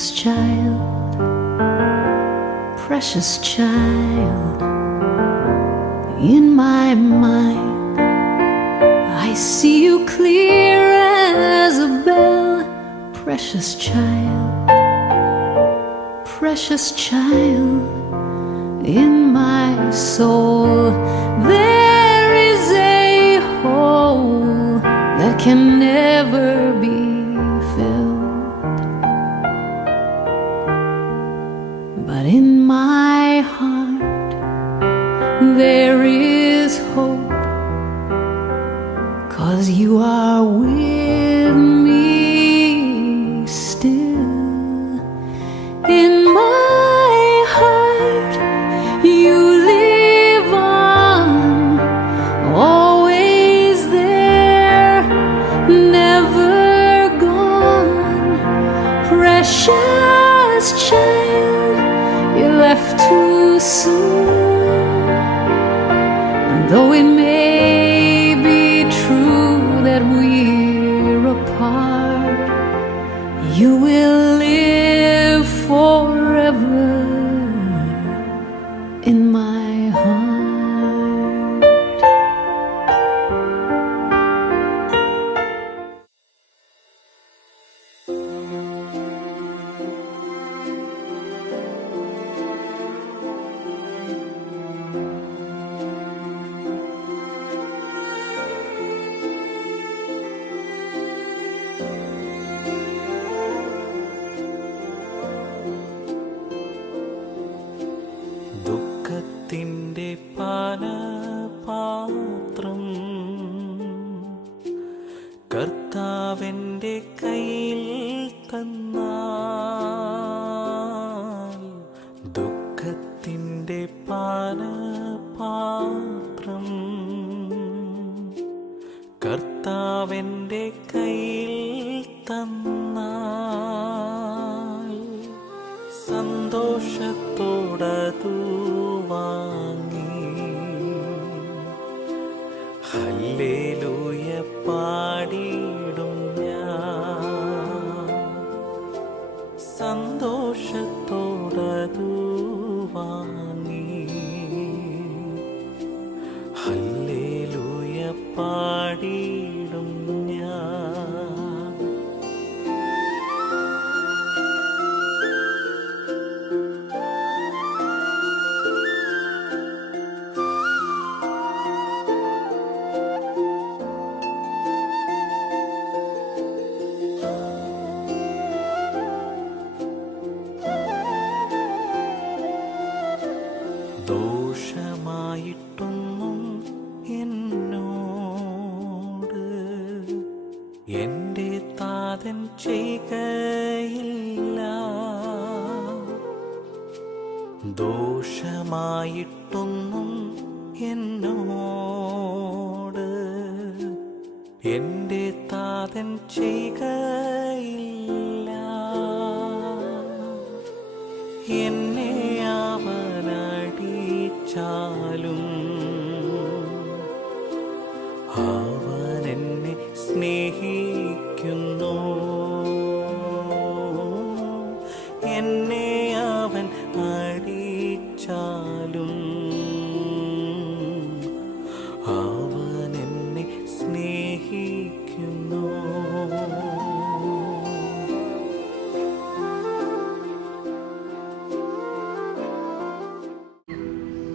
Precious child, precious child, in my mind I see you clear as a bell. Precious child, precious child, in my soul there is a hole that can never be filled, but in my heart there is hope, 'cause you are with me still. In my heart you live on, always there, never gone. Precious child, you left too soon. And though it may be true that we're apart, you will live forever in my heart. ദുഃഖത്തിൻ്റെ പാനപാത്രം കർത്താവിൻ്റെ കയ്യിൽ തന്നാൽ, ദുഃഖത്തിൻ്റെ പാനപാത്രം കർത്താവിൻ്റെ കയ്യിൽ തന്നാൽ, സന്തോഷത്തോടതു വാങ്ങി ഹല്ലേലൂയ പാടിയിടും ഞാൻ. സന്തോഷത്തോടതു വാങ്ങി ഹല്ലേലൂയ പാടിയിടും ഞാൻ. ദോഷമായിട്ടൊന്നും എന്നോട് എൻ്റെ താതൻ ചെയ്യുകയില്ല. ദോഷമായിട്ടൊന്നും എന്നോട് എൻ്റെ താതൻ ചെയ്യുകയില്ല. എന്നെ അവനടിച്ചാലും അവനെന്നെ സ്നേഹിക്കുന്നു. എന്നെ അവൻ അടിച്ചാലും അവനെന്നെ സ്നേഹിക്കുന്നു.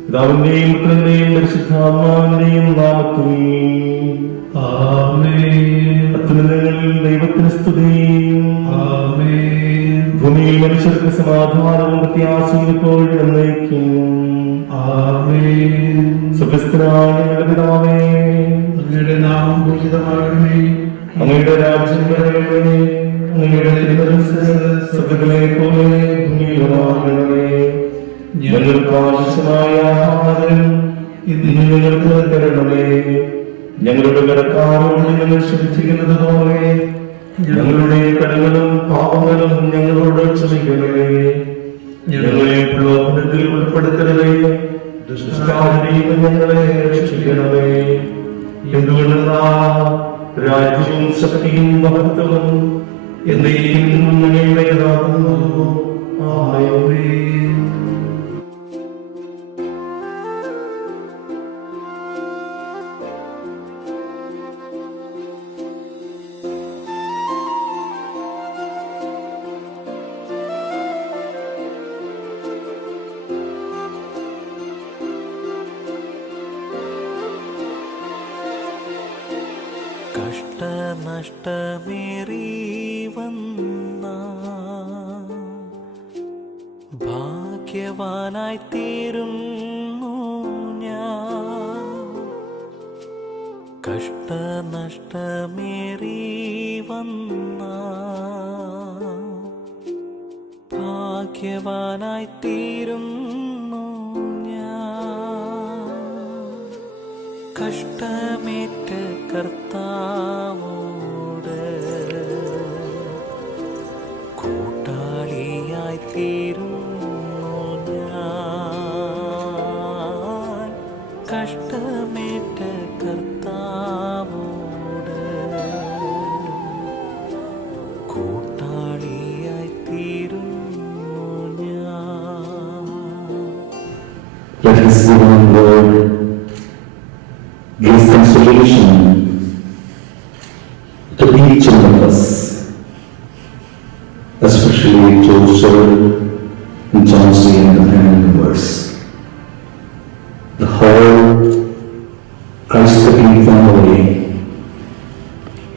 പിതാവിന്റെയും പുത്രന്റെയും പരിശുദ്ധാത്മാവിന്റെയും നാമത്തിൽ ആമേൻ. അത്യുന്നതങ്ങളിൽ ദൈവത്തിന് സ്തുതി. ആമേൻ. ഭൂമിയിൽ മനുഷ്യർക്ക് സമാധാനവും പ്രത്യാശയും ഇപ്പോഴും എന്നേക്കും. ആമേൻ. സ്വർഗ്ഗസ്ഥനായ ഞങ്ങളുടെ പിതാവേ, അങ്ങയുടെ നാമം പൂജിതമാകണമേ. അങ്ങയുടെ രാജ്യം വരണമേ. അങ്ങയുടെ തിരുമനസ്സ് സ്വർഗ്ഗത്തിലെ പോലെ ഭൂമിയിലുമാകണമേ. ഞങ്ങൾക്ക് ആവശ്യമായ ആഹാരം ഇന്ന് ഞങ്ങൾക്ക് തരണമേ. ഞങ്ങളുടെ കടക്കാരോട് ഞങ്ങൾ ക്ഷമിച്ചിരിക്കുന്നത് പോലെ ഞങ്ങളുടെ കടങ്ങളും പാപങ്ങളും ഞങ്ങളോട് ക്ഷമിക്കണമേ. ഞങ്ങളെ പ്രലോഭനത്തിൽ ഉൾപ്പെടുത്തണമേ. ദുഷ്ടാരൂപിയിൽ ഞങ്ങളെ രക്ഷിക്കണമേ. എന്തുകൊണ്ടെന്നാൽ രാജ്യവും ശക്തിയും മഹത്വവും എന്നേക്കും അങ്ങയുടേതാകുന്നു. ആമേൻ. കഷ്ടനഷ്ടമേറി വന്ന ഭാഗ്യവാനായി തീരുന്നു ഞാൻ. കഷ്ടനഷ്ടമേറി വന്ന ഭാഗ്യവാനായി തീരുന്നു ഞാൻ. കഷ്ടമേറ്റ കർത്താവോട് കൂട്ടാളിയായി തീരുന്നു ഞാൻ. കഷ്ടമേറ്റ കർത്താവോട് കൂട്ടാളിയായി തീരുന്നു ഞാൻ. Let us give our Lord gives consolation to each one of us, especially to Sir and Chauncey and the family members. The whole Christ-loving family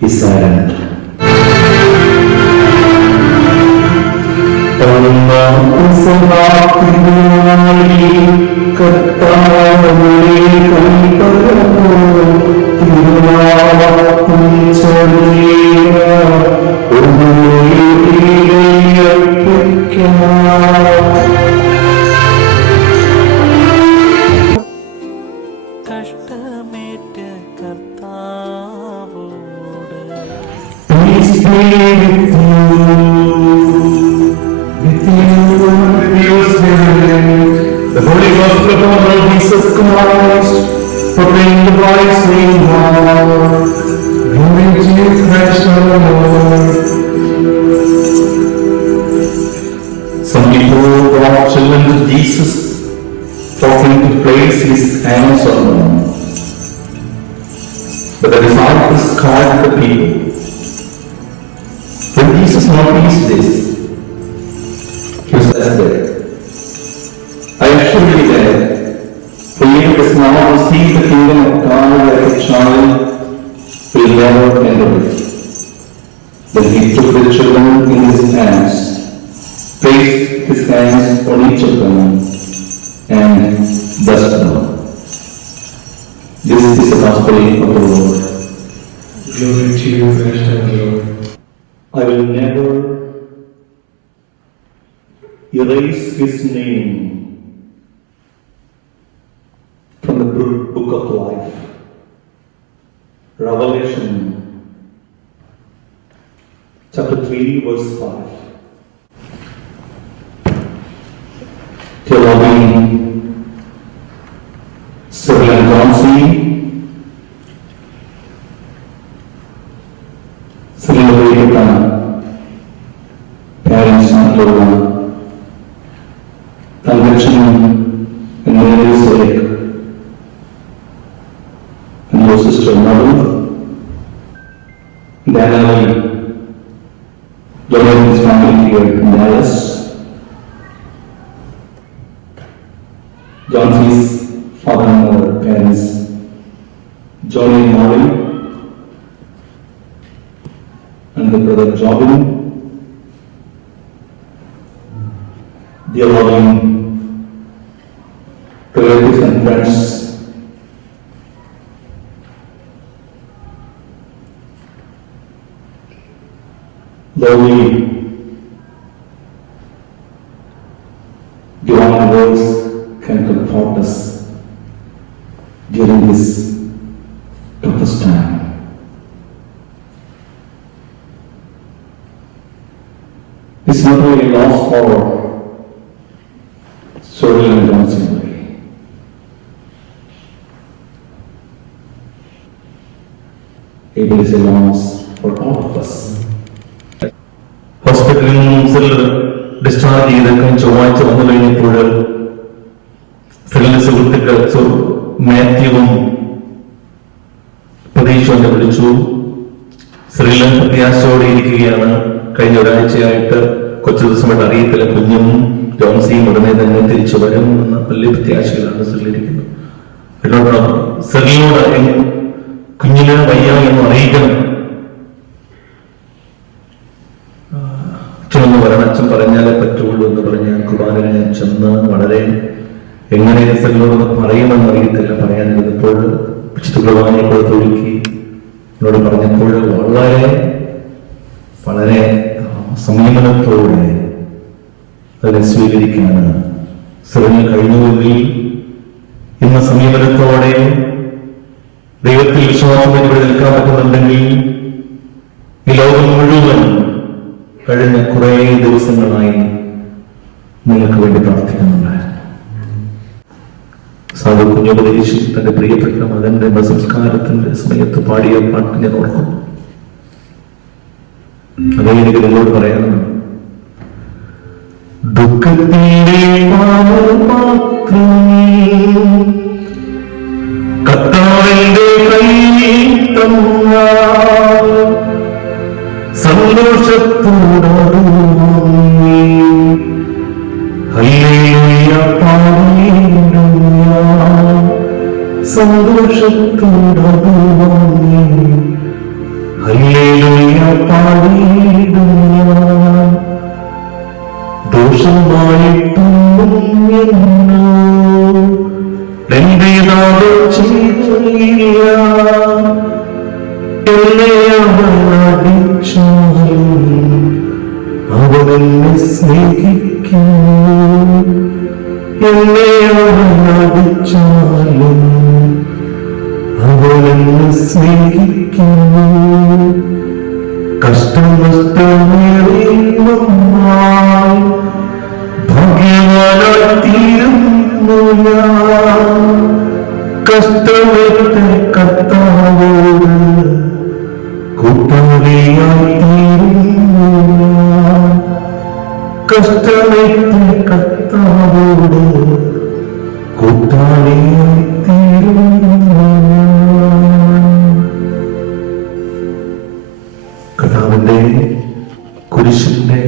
is silent. കഷ്ടമേറ്റ കർത്താവോട് Peace be with you. With your spirit. The Holy Gospel of our Lord Jesus Christ, proclaimed by Saint Mark. Glory to you, Christ our Lord. Some people brought children to Jesus, talking to place his hands on them. But the disciples called the people. When Jesus noticed this, he says that, I assure you that whoever does not receive the kingdom of God like a child will never enter it. Then he took the children in his hands, placed his hands on each of them, and blessed them. This is the gospel of the Lord. Glory to you, Christ our Lord. I will never erase his name from the book of life. Revelation chapter 3 verse 5. Theologian Cyril and Chauncey celebrated parents നാട്ടിലുള്ള തങ്കച്ചനും എന്നോട് sake and your sister Madhu, Daniel, joining his family here in Dallas, Chauncey's father and mother, parents, Johnny and Molly, and the brother Jobin, dear loving relatives and friends, lovely divine words can comfort us during this toughest time. It's not only a loss for Cyril and Chauncey. It is a loss for all of us. ആശുപത്രിയിൽ നിന്നും cell discharge ചെയ്തേക്കും ചൊവ്വാഴ്ച വന്നു കഴിഞ്ഞപ്പോൾ സെല്ലിന്റെ സുഹൃത്തുക്കൾ മാത്യുവും പ്രതീക്ഷ എന്നെ വിളിച്ചു. സെല്ലിൽ പ്രത്യാശയോടെ ഇരിക്കുകയാണ്. കഴിഞ്ഞ ഒരാഴ്ചയായിട്ട് കുറച്ചു ദിവസമായിട്ട് അറിയത്തില്ല, കുഞ്ഞും ജോൺസിയും ഉടനെ തന്നെ തിരിച്ചു വരും എന്ന വലിയ പ്രത്യാശയിലാണ് സെല്ലിരിക്കുന്നത്. എന്നോട് സെല്ലിനോട് കുഞ്ഞിന് വയ്യ എന്ന് അറിയിക്കണം. അച്ഛനൊന്ന് വരണം, അച്ഛൻ പറഞ്ഞാലേ പറ്റുള്ളൂ എന്ന് പറഞ്ഞ് കുർബാന ഞാൻ ചെന്ന് വളരെ എങ്ങനെ സെല്ലിനോട് പറയുമെന്ന് അറിയത്തില്ല. പറയാനിരുന്നപ്പോൾ വിശുദ്ധ കുർബാനയെ കൊടുത്തൊരുക്കി എന്നോട് പറഞ്ഞപ്പോൾ വളരെ വളരെ സംയമനത്തോടെ അതിനെ സ്വീകരിക്കാണ് സെല്ലിന് കഴിഞ്ഞുവെങ്കിൽ ഇന്ന് സംയമനത്തോടെ ദൈവത്തിൽ വിശ്വാസം ഇവിടെ നിൽക്കാൻ പറ്റുന്നുണ്ടെങ്കിൽ ഈ ലോകം മുഴുവൻ കഴിഞ്ഞ കുറേ ദിവസങ്ങളായി നിങ്ങൾക്ക് വേണ്ടി പ്രാർത്ഥിക്കുന്നുണ്ടായിരുന്നു. സാധു കുഞ്ഞുപദേശി തന്റെ പ്രിയപ്പെട്ട മകന്റെ സംസ്കാരത്തിന്റെ സമയത്ത് പാടിയ പാട്ട് ഞാൻ ഓർക്കുന്നു. അതേ എനിക്ക് നിങ്ങളോട് പറയാനുണ്ട്. ദുഃഖത്തിന്റെ കർത്താവിന്റെ കയ്യിൽ തന്ന സന്തോഷത്തോടെ ഹല്ലേലൂയ പാടിയിടുന്ന സന്തോഷത്തോടെ ഹല്ലേലൂയ പാടിയിടുന്ന ദോഷമായിട്ടും എന്റെ നാട് ചെയ്തില്ല. എന്നെ അവനടിച്ചാലും അവനെന്നെ സ്നേഹിക്കുന്നു. എന്നെ അവനടിച്ചാലും അവനെന്നെ സ്നേഹിക്കുന്നു. കഷ്ടനഷ്ടമേറിയ ഭാഗ്യവാനായി തീരുന്നു ഞാൻ. കഷ്ടമേറ്റ കർത്താവോട് കൂട്ടാളിയായി തീരുന്നു ഞാൻ. കഷ്ടമേറ്റ കർത്താവോട് കൂട്ടാളിയായി തീരുന്നു ഞാൻ. കർത്താവിന്റെ കുരിശിന്റെ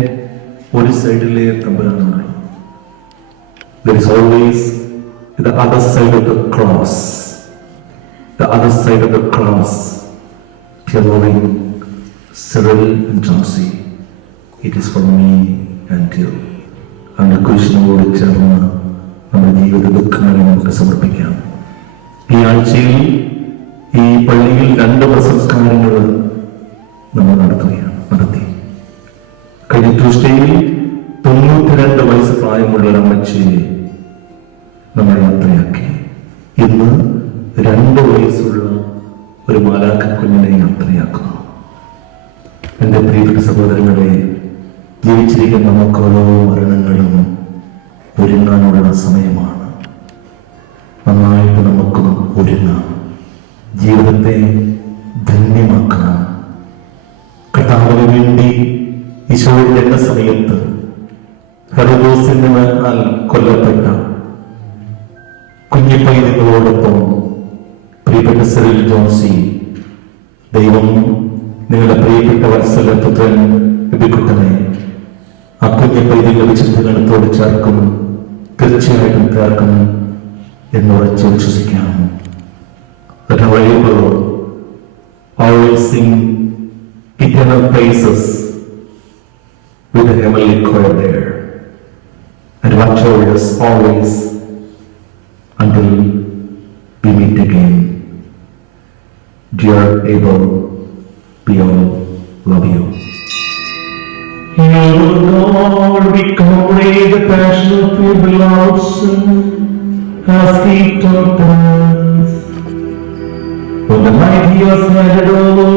ഒരു സൈഡിലെ തമ്പുരാനായി. There is always the other side of the cross. The other side of the cross. Dear loving Cyril and Chauncey, it is for me and you. അങ്ങനെ കുരിശിനോട് ചേർന്ന് നമ്മുടെ ജീവിത ദുഃഖങ്ങളെ നമുക്ക് സമർപ്പിക്കാം. ഈ ആഴ്ചയിൽ ഈ പള്ളിയിൽ 2 സംസ്കാരങ്ങൾ നമ്മൾ നടത്തി. കഴിഞ്ഞ ട്യൂസ്ഡേയിൽ 92 വയസ്സ് പ്രായമുള്ള അമ്മച്ചിയെ നമ്മൾ യാത്രയാക്കി. ഇന്ന് 2 വയസ്സുള്ള ഒരു മാലാഖ കുഞ്ഞിനെ യാത്രയാക്കുന്നു. എന്റെ പ്രിയപ്പെട്ട സഹോദരങ്ങളെ, ജീവിച്ചിരിക്കുന്ന നമുക്കോരോ മരണങ്ങളും ഒരുങ്ങാനുള്ള സമയമാണ്. നന്നായിട്ട് നമുക്ക് ഒരുങ്ങാം. ജീവിതത്തെ ധന്യമാക്കാം. കർത്താവിന് വേണ്ടി ഈശോയുടെ ജനന സമയത്ത് ഹെറോദോസിനാൽ കൊല്ലപ്പെട്ട കുഞ്ഞിപ്പൈതങ്ങളോടൊപ്പം പ്രിയപ്പെട്ട സിറിൽ ജോൺസി, ദൈവം നിങ്ങളുടെ പ്രിയപ്പെട്ട വത്സലപുത്രൻ എബിക്കുട്ടനെ ആ കുഞ്ഞിപ്പൈതങ്ങളുടെ വിശുദ്ധ ഗണത്തോട് ചേർക്കും, തീർച്ചയായിട്ടും ചേർക്കും എന്ന് ഉറച്ചു വിശ്വസിക്കാം. Always sing eternal praises with the heavenly choir there, and watch over us always until we meet again. Dear Abel, we all love you. Lord, we commemorate the passion of your beloved Son, as he taught us. On the night he was handed over,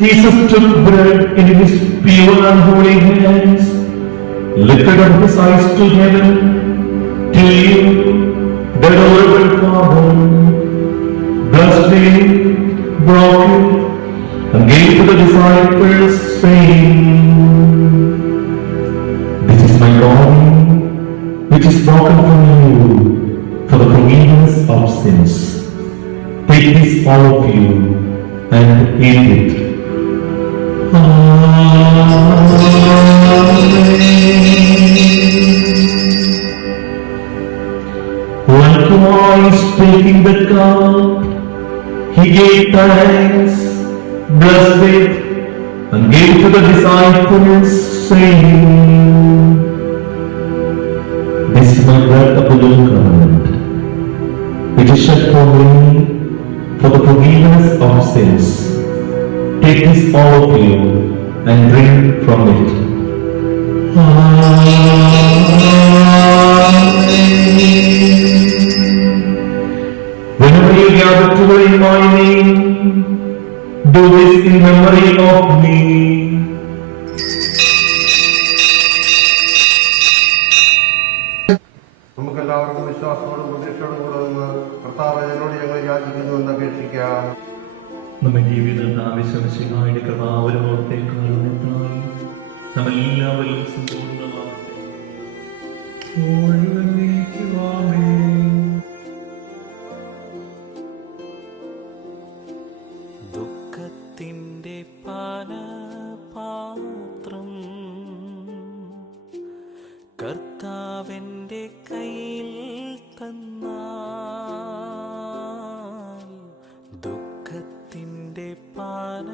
Jesus took bread in his pure and holy hands, lifted up his eyes to heaven, to you, the adorable Father, blessed it, broke it, and gave to the disciples, saying, broken from you for the forgiveness of sins. Take this, all of you, and eat it. Likewise, taking the cup, he gave thanks, blessed it, and gave to the disciples, saying, "This is my blood of the new covenant, which is shed for many for the forgiveness of sins. Take this, all of you, and drink from it." Whenever you gather together in my name, do this in memory of me. നമുക്കെല്ലാവർക്കും വിശ്വാസത്തോടും പ്രതീക്ഷയോടും കൂടെ നിന്ന് കർത്താവ് എന്നോട് ഞങ്ങൾ യാചിക്കുന്നു എന്ന് അപേക്ഷിക്കാം. നമ്മുടെ ജീവിതം ആവശ്യമായ കൃപാവരും ഓർത്തേക്കാളും നമ്മെല്ലാവരും സമ്പൂർണ്ണമാകുവാമേ. ദുഃഖത്തിൻ്റെ പാനപാത്രം കർത്താവിൻ്റെ കയ്യിൽ തന്നാൽ, ദുഃഖത്തിൻ്റെ പാനപാത്രം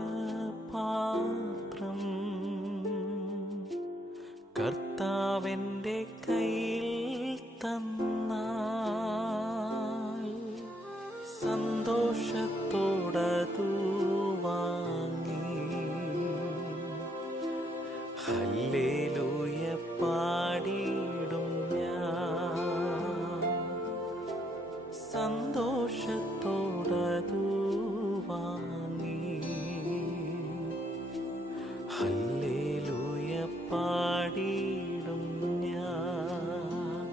കർത്താവിൻ്റെ കയ്യിൽ തന്നാൽ, സന്തോഷത്തോടതു വാങ്ങി ഹല്ലേലൂയ പാടിയിടും ഞാൻ. സന്തോഷത്തോടതു വാങ്ങി ഹല്ലേലൂയ പാടിയിടും ഞാൻ.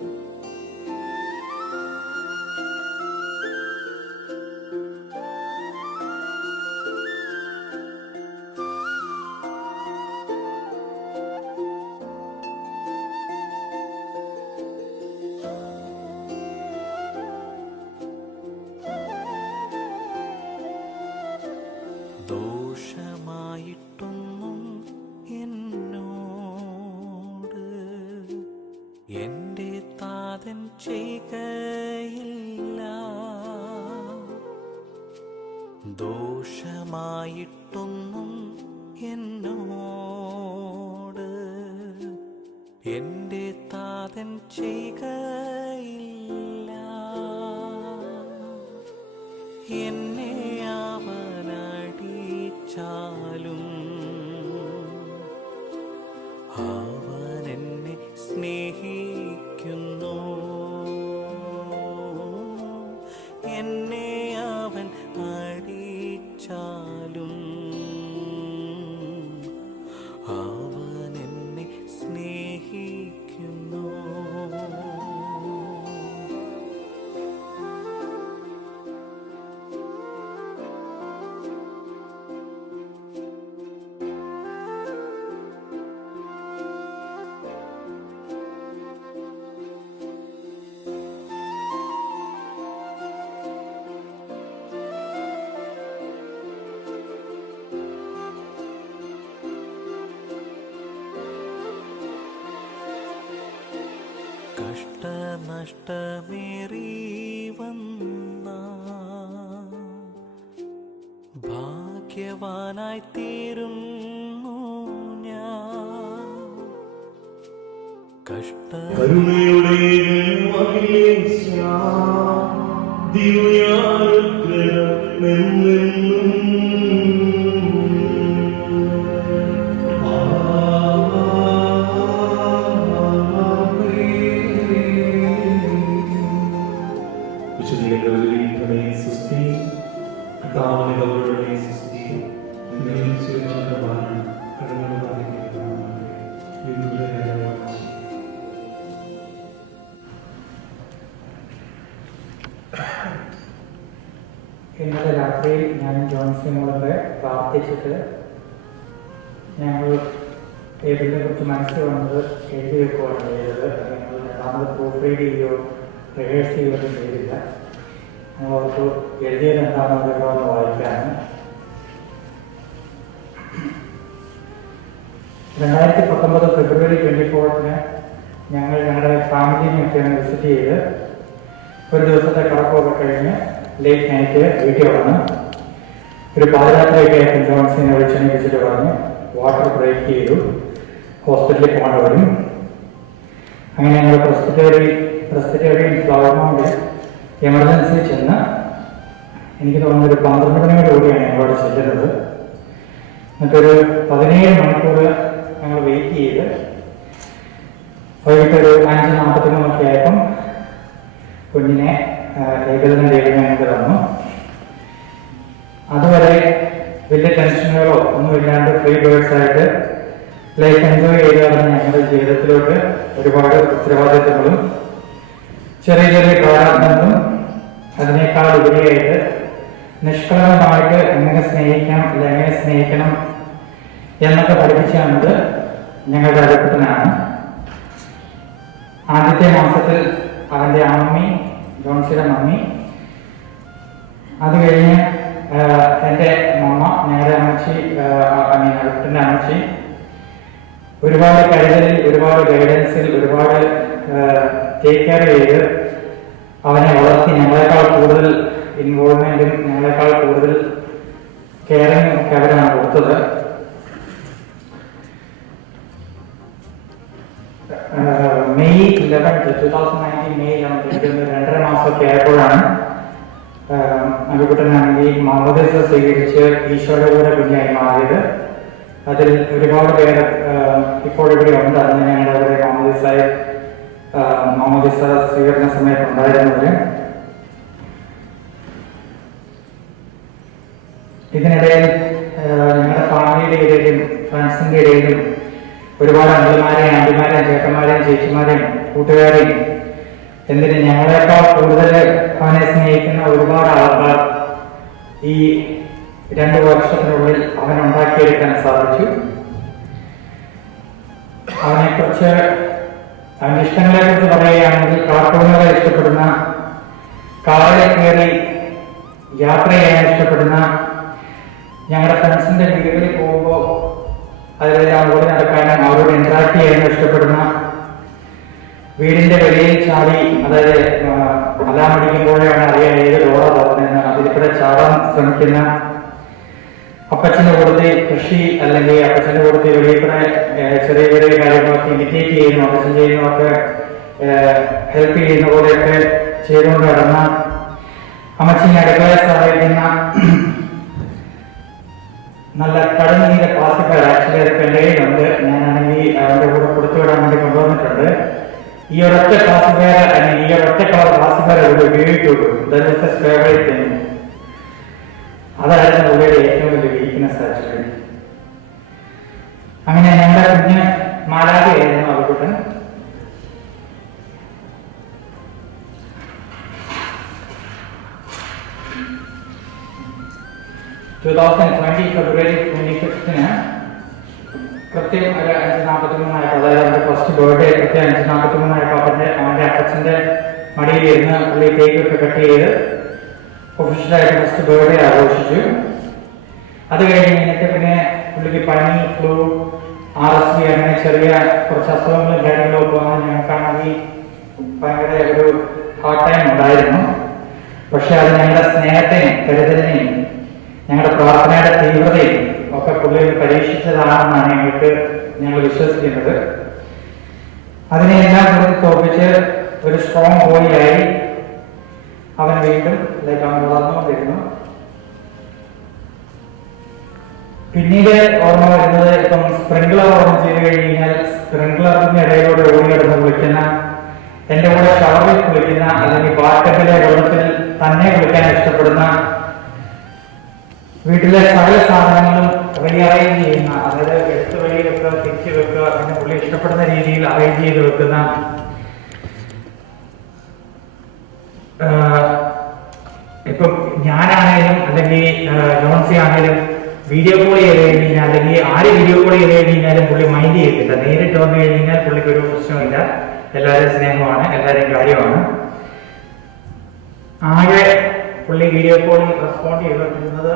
ദോഷമായിട്ടൊന്നും എന്നോട് എൻ്റെ താതൻ ചെയ്യുകയില്ല. ദോഷമായിട്ടൊന്നും എന്നോട് എൻ്റെ താതൻ ചെയ്യുകയില്ല. എന്നെ അവനടിച്ചാലും അവൻ എന്നെ സ്നേഹിക്കുന്നു. എന്നെ അവൻ അടിച്ചാലും അവൻ എന്നെ സ്നേഹിക്കുന്നു. കഷ്ടനഷ്ടമേറി വന്ന ഭാഗ്യവാനായി തീരുന്നു ഞാൻ. കരുണയുടെ ഇന്നലെ രാത്രിയിൽ ഞാനും ജോൺസിനോടൊക്കെ പ്രാർത്ഥിച്ചിട്ട് ഞങ്ങൾ ടേബിളിനെ കുറിച്ച് മനസ്സിൽ വന്നത് എഴുതി വെക്കുകയാണ് ചെയ്തത്. ഞങ്ങൾ രണ്ടാമത് പ്രൂഫ് റീഡ് ചെയ്യുകയോ റിഹേഴ്സ് ചെയ്യുകയോ ചെയ്തില്ല. ഞങ്ങൾക്ക് എഴുതിയത് എന്താണെന്ന് ഒന്ന് വായിക്കാനും 2019 ഫെബ്രുവരി 24 ഞങ്ങൾ ഞങ്ങളുടെ ഫാമിലിനെയൊക്കെയാണ് വിസിറ്റ് ചെയ്ത് ഒരു ദിവസത്തെ കറക്കമൊക്കെ കഴിഞ്ഞ് ലേറ്റ് നൈറ്റ് വീട്ടിൽ വന്ന് ഒരു പാതിരാത്രിയൊക്കെ ആയിട്ട് ജോൺസിനെ വിളിച്ചെണീപ്പിച്ചിട്ട് പറഞ്ഞ് വാട്ടർ ബ്രേക്ക് ചെയ്തു, ഹോസ്പിറ്റലിൽ പോകേണ്ട വരും. അങ്ങനെ ഞങ്ങൾ പ്രസ്ബിറ്റേറിയൻ ഫ്ലവർ മൗണ്ടിൽ എമർജൻസി ചെന്ന് എനിക്ക് തോന്നുന്നത് ഒരു 12 മണിയോടുകൂടിയാണ് ഞങ്ങളോട് ചെല്ലുന്നത്. എന്നിട്ടൊരു 17 മണിക്കൂർ ഞങ്ങൾ വെയിറ്റ് ചെയ്ത് വൈകിട്ടൊരു 5:43 ആയപ്പം കുഞ്ഞിനെ ഏകദിനം ഞങ്ങൾക്ക് തന്നു. അതുവരെ വലിയ ടെൻഷനുകളോ ഒന്നുമില്ലാണ്ട് ഫ്രീ ബേർഡ്സ് ആയിട്ട് ലൈഫ് എൻജോയ് ചെയ്താണ് ഞങ്ങളുടെ ജീവിതത്തിലോട്ട് ഒരുപാട് ഉത്തരവാദിത്തങ്ങളും ചെറിയ ചെറിയ പ്രാരാബ്ദങ്ങളും അതിനേക്കാൾ ഉപരിയായിട്ട് നിഷ്കളങ്കമായിട്ട് എങ്ങനെ സ്നേഹിക്കാം അല്ല എങ്ങനെ സ്നേഹിക്കണം എന്നൊക്കെ പഠിപ്പിച്ചു തന്നത് ഞങ്ങളുടെ അടുപ്പത്തിനാണ്. ആദ്യത്തെ മാസത്തിൽ അവൻ്റെ അമ്മി, ജോൺസിയുടെ മമ്മി, അത് കഴിഞ്ഞ് എൻ്റെ മമ്മ, ഞങ്ങളുടെ അമ്മച്ചി, അടുത്തിൻ്റെ അമ്മച്ചി ഒരുപാട് കരുതലിൽ, ഒരുപാട് ഗൈഡൻസിൽ, ഒരുപാട് ടേക്ക് കെയർ ചെയ്ത് അവനെ വളർത്തി ഞങ്ങളെക്കാൾ കൂടുതൽ ഇൻവോൾവ്മെന്റും ഞങ്ങളെക്കാൾ കൂടുതൽ കെയറിങ്ങും ഒക്കെ അവരാണ് കൊടുത്തത്. മെയ് 11, 2019 മെയ് 11 2.5 മാസമൊക്കെ ആയപ്പോഴാണ് അബിക്കുട്ടനാണെങ്കിൽ മാമോദീസ സ്വീകരിച്ച് ഈശോയുടെ കൂടെ കുഞ്ഞായി മാറിയത്. അതിൽ ഒരുപാട് പേര് ഇപ്പോൾ ഇവിടെ ഉണ്ട്. അന്ന് ഞങ്ങളുടെ അവിടെ മാമോദീസ സ്വീകരണ സമയത്ത് ഉണ്ടായിരുന്നവര്. ഇതിനിടയിൽ ഞങ്ങളുടെ ഫാമിലിയുടെ ഇടയിലും ഫ്രണ്ട്സിന്റെ ഇടയിലും ഒരുപാട് അങ്കിൾമാരെയും ആന്റിമാരെയും ചേട്ടന്മാരെയും ചേച്ചിമാരെയും കൂട്ടുകാരെയും എന്തിന് ഞങ്ങളെക്കാൾ കൂടുതൽ അവനെ സ്നേഹിക്കുന്ന ഒരുപാട് ആൾക്കാർ ഈ 2 വർഷത്തിനുള്ളിൽ അവനുണ്ടാക്കിയെടുക്കാൻ സാധിച്ചു. അവനെക്കുറിച്ച്, അവൻ്റെ ഇഷ്ടങ്ങളെ കുറിച്ച് പറയുകയാണെങ്കിൽ കാർട്ടൂണുകളെ ഇഷ്ടപ്പെടുന്ന, കാറിൽ കയറി യാത്ര ചെയ്യാൻ ഇഷ്ടപ്പെടുന്ന, ഞങ്ങളുടെ ഫ്രണ്ട്സിന്റെ വീടുകളിൽ പോകുമ്പോൾ അതിലെല്ലാം ഓടി നടക്കാനും അവരോട് ഇന്ററാക്ട് ചെയ്യാനും ഇഷ്ടപ്പെടുന്ന, വീടിന്റെ വെളിയിൽ ചാടി, അതായത് അലാമടിക്കുമ്പോഴാണ് അറിയാൻ ഏത് ലോറ തുറന്നെന്ന് അതിൽക്കൂടെ ചാടാൻ ശ്രമിക്കുന്ന, അപ്പച്ചന്റെ കൂടുതൽ കൃഷി അല്ലെങ്കിൽ അപ്പച്ചന്റെ കൂടുതൽ വെളിയിൽ കൂടെ ചെറിയ ചെറിയ കാര്യങ്ങളൊക്കെ ഇമിറ്റേറ്റ് ചെയ്യുന്നു, അപ്പച്ചൻ ചെയ്യുന്നതൊക്കെ ഹെൽപ്പ് ചെയ്യുന്ന പോലെയൊക്കെ ചെയ്തുകൊണ്ട് നടന്ന, അമ്മച്ചിനെ അടുക്കളയെ സഹായിക്കുന്ന നല്ല കടന്നീര പാസിഫയർ. ആക്ച്വലി അതൊക്കെ എൻ്റെ കയ്യിലുണ്ട്. ഞാനാണെങ്കിൽ അവൻ്റെ കൂടെ കൊടുത്തുവിടാൻ വേണ്ടി കൊണ്ടുവന്നിട്ടുണ്ട്. ഈ ഒരൊറ്റ ക്ലാസിഫയർ അല്ലെങ്കിൽ ഈ ഒരൊറ്റ ക്ലാസിഫയർ ഇവിടെ ഉപയോഗിക്കുള്ളൂ. Favourite thing. അതായിരുന്നു പുള്ളിയുടെ ഏറ്റവും വലിയ വീക്ക്നെസ് ആക്ച്വലി. അങ്ങനെ ഞങ്ങളുടെ കുഞ്ഞ് മാലാഖയായിരുന്നു അബിക്കുട്ടൻ. ഫെബ്രുവരി 25 കൃത്യം ഒരു 5:43 അതായത് അവന്റെ ഫസ്റ്റ് ബർത്ത്ഡേ കൃത്യം 5:43 അവന്റെ അപ്പച്ചന്റെ മടിയിലിരുന്ന് പുള്ളി കേക്കൊക്കെ കട്ട് ചെയ്ത് ഒഫീഷ്യലായിട്ട് ഫസ്റ്റ് ബർത്ത്ഡേ ആഘോഷിച്ചു. അത് കഴിഞ്ഞിട്ട് പിന്നെ പുള്ളിക്ക് പനി, ഫ്ലൂ, RSV അങ്ങനെ ചെറിയ കുറച്ച് അസുഖങ്ങളും കാര്യങ്ങളും ഒക്കെ വന്നാൽ ഞങ്ങൾക്കാണെങ്കിൽ ഭയങ്കര ഒരു ഹാർഡ് ടൈം ഉണ്ടായിരുന്നു. പക്ഷെ അത് ഞങ്ങളുടെ സ്നേഹത്തെയും കരുതലിനെയും ഞങ്ങളുടെ പ്രാർത്ഥനയുടെ തീവ്രതയും ഒക്കെ പുള്ളിയിൽ പരീക്ഷിച്ചതാണെന്നാണ് ഞങ്ങൾ വിശ്വസിക്കുന്നത്. അതിനെല്ലാം കൂടി തോൽപ്പിച്ച് ഒരു സ്ട്രോങ് ബോഡിയായി അവൻ വീണ്ടും അവൻ വളർന്നുകൊണ്ടിരുന്നു. പിന്നീട് ഓർമ്മ വരുന്നത് ഇപ്പം സ്പ്രിംഗ്ലർ ഓർമ്മ ചെയ്ത് കഴിഞ്ഞാൽ സ്പ്രിംഗ്ലറിന്റെ ഇടയിലൂടെ ഓടി കിടന്ന് കുളിക്കുന്ന, എന്റെ കൂടെ ഷവറിൽ കുളിക്കുന്ന അല്ലെങ്കിൽ ബാത്ടബിലെ വെള്ളത്തിൽ തന്നെ കുളിക്കാൻ ഇഷ്ടപ്പെടുന്ന, വീട്ടിലെ സകല സാധനങ്ങളും റീഅറേഞ്ച് ചെയ്യുന്ന, അതായത് എടുത്ത് വഴി വെക്കുക, തിരിച്ചു വെക്കുക, പിന്നെ പുള്ളി ഇഷ്ടപ്പെടുന്ന രീതിയിൽ അറേഞ്ച് ചെയ്ത് വെക്കുന്ന, ഇപ്പം ഞാനാണേലും അല്ലെങ്കിൽ ജോൺസി ആണേലും വീഡിയോ കോൾ ചെയ്ത് കഴിഞ്ഞാൽ അല്ലെങ്കിൽ ആര് വീഡിയോ കോൾ ചെയ്ത് കഴിഞ്ഞാലും പുള്ളി മൈൻഡ് ചെയ്തില്ല. നേരിട്ട് വന്നു കഴിഞ്ഞാൽ പുള്ളിക്ക് ഒരു പ്രശ്നമില്ല. എല്ലാവരും സ്നേഹമാണ്, എല്ലാവരും കാര്യമാണ്. ആകെ പുള്ളി വീഡിയോ കോളിൽ റെസ്പോണ്ട് ചെയ്തിട്ടിരുന്നത്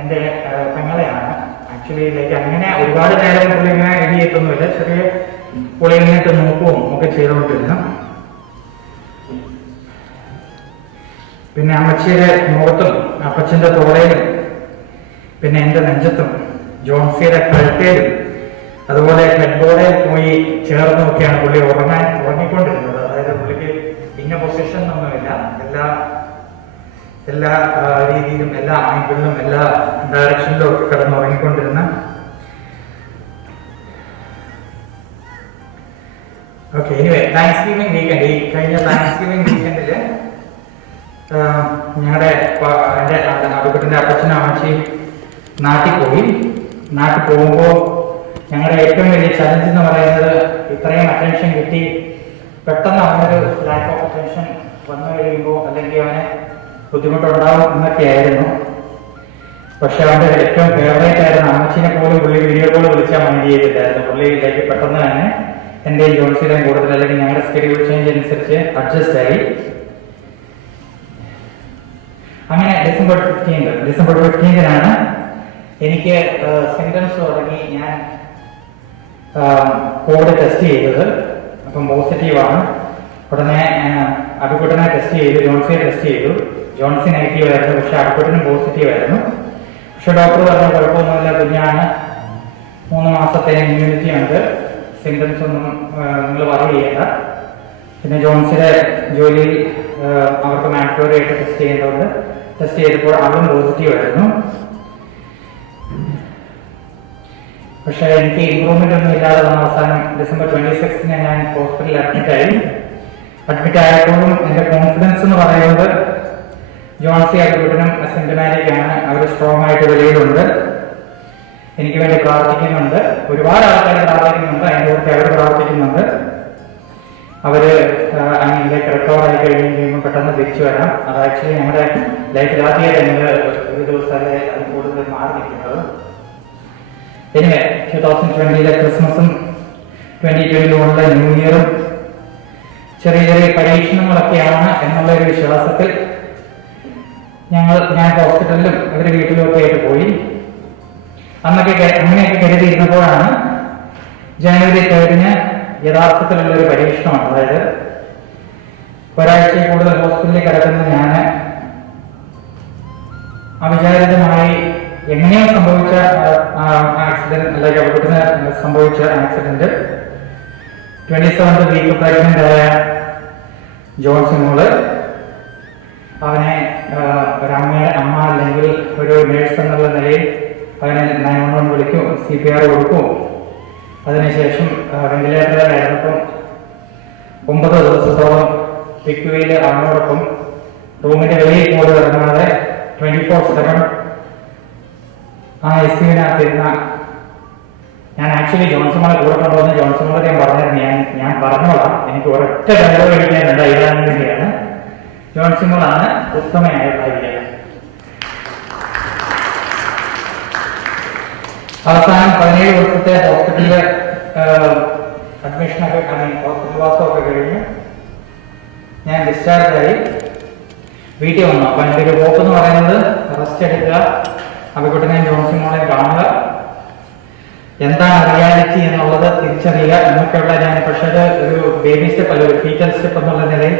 എൻ്റെ പെങ്ങളെയാണ്. ആക്ച്വലി ലൈക്ക് അങ്ങനെ ഒരുപാട് നേരം പുള്ളി ഇങ്ങനെ എഴുതിയിട്ടൊന്നുമില്ല, ചെറിയ പുള്ളി ഇങ്ങോട്ട് നോക്കുകയും ഒക്കെ ചെയ്തുകൊണ്ടിരുന്നു. പിന്നെ അമ്മച്ചിയുടെ മുഖത്തും അപ്പച്ചൻ്റെ തോളയിലും പിന്നെ എൻ്റെ നെഞ്ചത്തും ജോൺസിയുടെ കഴുത്തേലും അതുപോലെ ഹെഡ്ബോർഡിൽ പോയി ചേർന്നൊക്കെയാണ് പുള്ളി ഉറങ്ങിക്കൊണ്ടിരുന്നത്. അതായത് പുള്ളിക്ക് ഇന്ന പൊസിഷൻ ഒന്നുമില്ല, എല്ലാ രീതിയിലും എല്ലാ ആംഗിളിലും എല്ലാ ഡയറക്ഷനിലും ഒക്കെ കിടന്ന് ഉറങ്ങിക്കൊണ്ടിരുന്ന. ഓക്കെ, എനിവേ താങ്ക്സ്ഗിവിംഗ് വീക്കെൻഡ്, ഈ കഴിഞ്ഞ താങ്ക്സ്ഗിവിംഗ് വീക്കെൻഡില് ഞങ്ങളുടെ എൻ്റെ അബുക്കുട്ടൻ്റെ അപ്പച്ചനും അമ്മച്ചിയും നാട്ടിൽ പോകുമ്പോൾ ഞങ്ങളുടെ ഏറ്റവും വലിയ ചലഞ്ച് എന്ന് പറയുന്നത് ഇത്രയും അറ്റൻഷൻ കിട്ടി പെട്ടെന്ന് അവനൊരു ലാക്ക് ഓഫ് അറ്റൻഷൻ വന്നു കഴിയുമ്പോൾ അല്ലെങ്കിൽ അവന് ബുദ്ധിമുട്ടുണ്ടാവും എന്നൊക്കെയായിരുന്നു. പക്ഷെ അവൻ്റെ ഏറ്റവും ഫേവറേറ്റ് ആയിരുന്നു അമ്മച്ചിനെ പോലും പുള്ളി വീഡിയോ കോൾ വിളിച്ചാൽ മൈൻഡ് ചെയ്തിട്ടായിരുന്നു. പുള്ളിയിലേക്ക് പെട്ടെന്ന് തന്നെ എൻ്റെ ജോൺസിയുടെയും കൂടുതൽ അല്ലെങ്കിൽ ഞങ്ങളുടെ സ്കെഡ്യൂൾ ചേഞ്ച് അനുസരിച്ച് അഡ്ജസ്റ്റ് ആയി. അങ്ങനെ ഡിസംബർ 15-നാണ് എനിക്ക് സിംറ്റംസ് തുടങ്ങി. ഞാൻ കോവിഡ് ടെസ്റ്റ് ചെയ്തത്, അപ്പം പോസിറ്റീവാണ്. ഉടനെ അബുക്കുട്ടനെ ടെസ്റ്റ് ചെയ്തു, ജോൺസിയെ ടെസ്റ്റ് ചെയ്തു. ജോൺസി നെഗറ്റീവ് ആയിരുന്നു, പക്ഷെ അബുക്കുട്ടനും പോസിറ്റീവ് ആയിരുന്നു. പക്ഷെ ഡോക്ടർ പറഞ്ഞ കുഴപ്പമൊന്നുമില്ല, കുഞ്ഞാണ്, 3 മാസത്തെ ഇമ്മ്യൂണിറ്റി ഉണ്ട്, സിംറ്റംസ് ഒന്നും നിങ്ങൾ വറി ചെയ്യേണ്ട. പിന്നെ ജോൺസിയുടെ ജോലിയിൽ അവർക്ക് മാൻഡറ്ററി ആയിട്ട് ടെസ്റ്റ് ചെയ്യേണ്ടതുകൊണ്ട് ടെസ്റ്റ് ചെയ്തപ്പോൾ അവരും പോസിറ്റീവ് ആയിരുന്നു. പക്ഷേ എനിക്ക് ഇമ്പ്രൂവ്മെന്റ് ഒന്നും ഇല്ലാതെ വന്ന അവസാനം ഡിസംബർ 26-ന് ഞാൻ ഹോസ്പിറ്റലിൽ അഡ്മിറ്റ് ആയപ്പോഴും എൻ്റെ കോൺഫിഡൻസ് എന്ന് പറയുന്നത് ജോൺസി അബുക്കുട്ടനും അസിംറ്റമാറ്റിക് ആണ്, അവർ സ്ട്രോങ് ആയിട്ട് വെളിയിലുണ്ട്, എനിക്ക് വേണ്ടി പ്രാർത്ഥിക്കുന്നുണ്ട്, ഒരുപാട് ആൾക്കാർ പ്രാർത്ഥിക്കുന്നുണ്ട്, അതിൻ്റെ കൂടെ അവർ പ്രാർത്ഥിക്കുന്നുണ്ട്. അവര് അതിലേക്ക് റിക്കവർ ആയി കഴിയുമ്പോൾ പെട്ടെന്ന് തിരിച്ചു വരാം. അത് ആക്ച്വലി ഞങ്ങളുടെ ലൈഫിൽ ആദ്യമായിട്ട് ഞങ്ങൾ ഒരു ദിവസം അതിൽ കൂടുതൽ മാറി നിൽക്കുന്നത്. എനിവേ 2020-ലെ ക്രിസ്മസും 2021-ലെ ന്യൂ ഇയറും ചെറിയ ചെറിയ പരീക്ഷണങ്ങളൊക്കെയാണ് എന്നുള്ള ഒരു വിശ്വാസത്തിൽ ഞാൻ ഹോസ്പിറ്റലിലും അവരുടെ വീട്ടിലും ഒക്കെ ആയിട്ട് പോയി. അങ്ങനെയൊക്കെ കരുതിയിരുന്നപ്പോഴാണ് ജനുവരി 3-ന് യഥാർത്ഥത്തിലുള്ള ഒരു പരീക്ഷണമാണ്. അതായത് ഒരാഴ്ചയിൽ കൂടുതൽ ഹോസ്പിറ്റലിൽ കിടക്കുന്ന ഞാൻ അവിചാരിതമായി എങ്ങനെയോ സംഭവിച്ച ആക്സിഡന്റ്, അല്ലെങ്കിൽ അബുക്കുട്ടന് സംഭവിച്ച ആക്സിഡന്റ് 27th വീക്ക് പ്രഗ്നന്റ് ആയ ജോൺസി മോള് അവനെ അമ്മ അല്ലെങ്കിൽ ഒരു നേഴ്സ് എന്നുള്ള നിലയിൽ അവനെ 911 വിളിക്കും, CPR കൊടുക്കും. അതിനുശേഷം വെന്റിലേറ്ററിലായിരുന്നപ്പം 9 ദിവസത്തോളം പിക്വയിൽ അവനോടൊപ്പം റൂമിന്റെ വെളിയിൽ പോലും ഇറങ്ങാതെ 24/7 ആ ICUവിനകത്തിരുന്ന ഞാൻ ആക്ച്വലി ജോൺസമോളെ കൂടെ കൊണ്ടുവന്ന് ജോൺസമോളെ ഞാൻ പറഞ്ഞിരുന്നു, ഞാൻ പറഞ്ഞോളാം, എനിക്ക് ഒരൊറ്റ ഡയലോഗ് കഴിക്കാനുണ്ട്, എഴുതാൻ വേണ്ടിയാണ്. ജോൺസമോളാണ് ഉത്തമയായ ഭാര്യ. അവസാനം 17 ദിവസത്തെ ഹോസ്പിറ്റലിലെ അഡ്മിഷനൊക്കെ ഹോസ്പിറ്റൽ വാസമൊക്കെ കഴിഞ്ഞ് ഞാൻ ഡിസ്ചാർജായി വീട്ടിൽ വന്നു. അപ്പൊ എൻ്റെ ഒരു ഹോപ്പ് എന്ന് പറയുന്നത് റെസ്റ്റ് എടുക്കുക, അബുക്കുട്ടനെയും ജോൺസി മോളെയും കാണുക, എന്താണ് റിയാലിറ്റി എന്നുള്ളത് തിരിച്ചറിയുക എന്നൊക്കെയുള്ള ഞാൻ. പക്ഷേ അത് ഒരു ബേബി സ്റ്റെപ്പ് അല്ല, ഒരു ഫീറ്റൽ സ്റ്റെപ്പ് എന്നുള്ള നിലയിൽ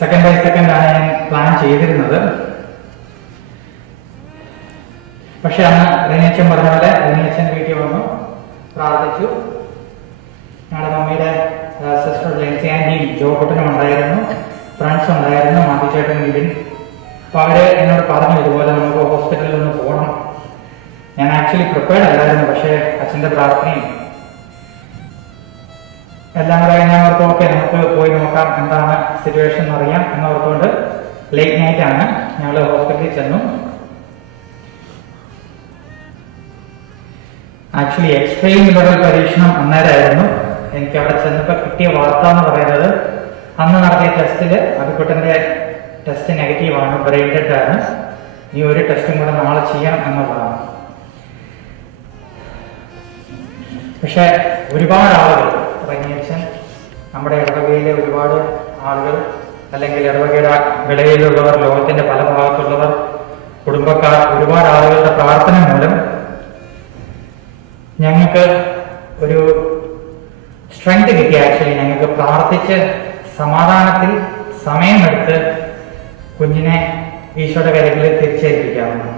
സെക്കൻഡ് ബൈ സെക്കൻഡ് ആണ് ഞാൻ പ്ലാൻ ചെയ്തിരുന്നത്. പക്ഷെ അന്ന് റെനിയച്ചൻ പറഞ്ഞ പോലെ റെനിയച്ചൻ വീട്ടിൽ വന്നു, പ്രാർത്ഥിച്ചു. ഞങ്ങളുടെ മമ്മിയുടെ സിസ്റ്റർ ലെൻസി ആൻറ്റിയും ജോക്കുട്ടനും ഉണ്ടായിരുന്നു, ഫ്രണ്ട്സ് ഉണ്ടായിരുന്നു, മാതിച്ചേട്ടൻ വീടിൻ. അപ്പൊ അവര് എന്നോട് പറഞ്ഞു ഇതുപോലെ നമുക്ക് ഹോസ്പിറ്റലിൽ ഒന്ന് പോകണം. ഞാൻ ആക്ച്വലി പ്രിപ്പയർഡ് അല്ലായിരുന്നു, പക്ഷേ അച്ഛൻ്റെ പ്രാർത്ഥനയും എല്ലാം കൂടെ ഞാൻ ഓർത്തു ഓക്കെ നമുക്ക് പോയി നോക്കാം എന്താണ് സിറ്റുവേഷൻ എന്നറിയാം എന്നോർത്തുകൊണ്ട് ലേറ്റ് നൈറ്റ് ആണ് ഞങ്ങൾ ഹോസ്പിറ്റലിൽ ചെന്നു. ആക്ച്വലി എക്സ്ട്രീം ലെവൽ പരീക്ഷണം അന്നേരമായിരുന്നു. എനിക്ക് അവിടെ ചെന്നപ്പോൾ കിട്ടിയ വാർത്ത എന്ന് പറയുന്നത് അന്ന് നടത്തിയ ടെസ്റ്റിൽ അബുക്കുട്ടൻ്റെ ടെസ്റ്റ് നെഗറ്റീവാണ്, ബ്രെയിൻ ഡെഡ് ആണ്, ഈ ഒരു ടെസ്റ്റും കൂടെ നാളെ ചെയ്യാം എന്നുള്ളതാണ്. പക്ഷെ ഒരുപാട് ആളുകൾ, റെനിയച്ചൻ, നമ്മുടെ ഇടവകയിലെ ഒരുപാട് ആളുകൾ, അല്ലെങ്കിൽ ഇടവകയുടെ വിളയിലുള്ളവർ, ലോകത്തിന്റെ പല ഭാഗത്തുള്ളവർ, കുടുംബക്കാർ, ഒരുപാട് ആളുകളുടെ പ്രാർത്ഥന മൂലം ഞങ്ങൾക്ക് ഒരു സ്ട്രെങ്ത് കിട്ടി. ആക്ച്വലി ഞങ്ങൾക്ക് പ്രാർത്ഥിച്ച് സമാധാനത്തിൽ സമയമെടുത്ത് കുഞ്ഞിനെ ഈശോയുടെ കരങ്ങളിൽ തിരിച്ചേൽപ്പിക്കാവുന്നു.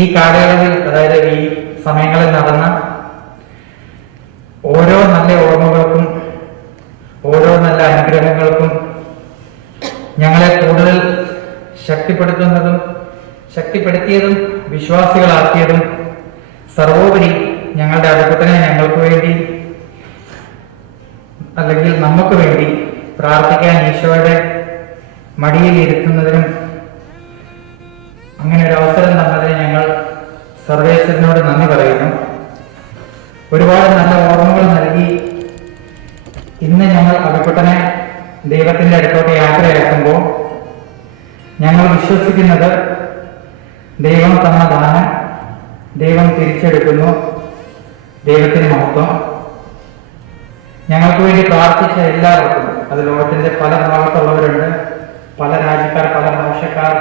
ഈ കാലയളവിൽ, അതായത് ഈ സമയങ്ങളിൽ നടന്ന ഓരോ നല്ല ഓർമ്മകൾക്കും ഓരോ നല്ല അനുഗ്രഹങ്ങൾക്കും ഞങ്ങളെ കൂടുതൽ ശക്തിപ്പെടുത്തിയതും വിശ്വാസികളാക്കിയതും സർവോപരി ഞങ്ങളുടെ അഭിപ്രായത്തിനെ ഞങ്ങൾക്ക് വേണ്ടി, അല്ലെങ്കിൽ നമുക്ക് വേണ്ടി പ്രാർത്ഥിക്കാൻ ഈശോയുടെ മടിയിൽ ഇരുത്തുന്നതിനും അങ്ങനെ ഒരു അവസരം തന്നതിന് ഞങ്ങൾ സർവേശ്വരനോട് നന്ദി പറയുന്നു. ഒരുപാട് നല്ല ഓർമ്മകൾ നൽകി ഇന്ന് ഞങ്ങൾ അഭിപ്രായത്തിനെ ദൈവത്തിന്റെ അടുത്തോട്ട് യാത്രയാക്കുമ്പോൾ ഞങ്ങൾ വിശ്വസിക്കുന്നത് ദൈവം തന്ന ദാനം ദൈവം തിരിച്ചെടുക്കുന്നു. ദൈവത്തിന് മഹത്വം. ഞങ്ങൾക്ക് വേണ്ടി പ്രാർത്ഥിച്ച എല്ലാവർക്കും, അത് ലോകത്തിന്റെ പല ഭാഗത്തുള്ളവരുണ്ട്, പല രാജ്യക്കാർ, പല ഭാഷക്കാർ,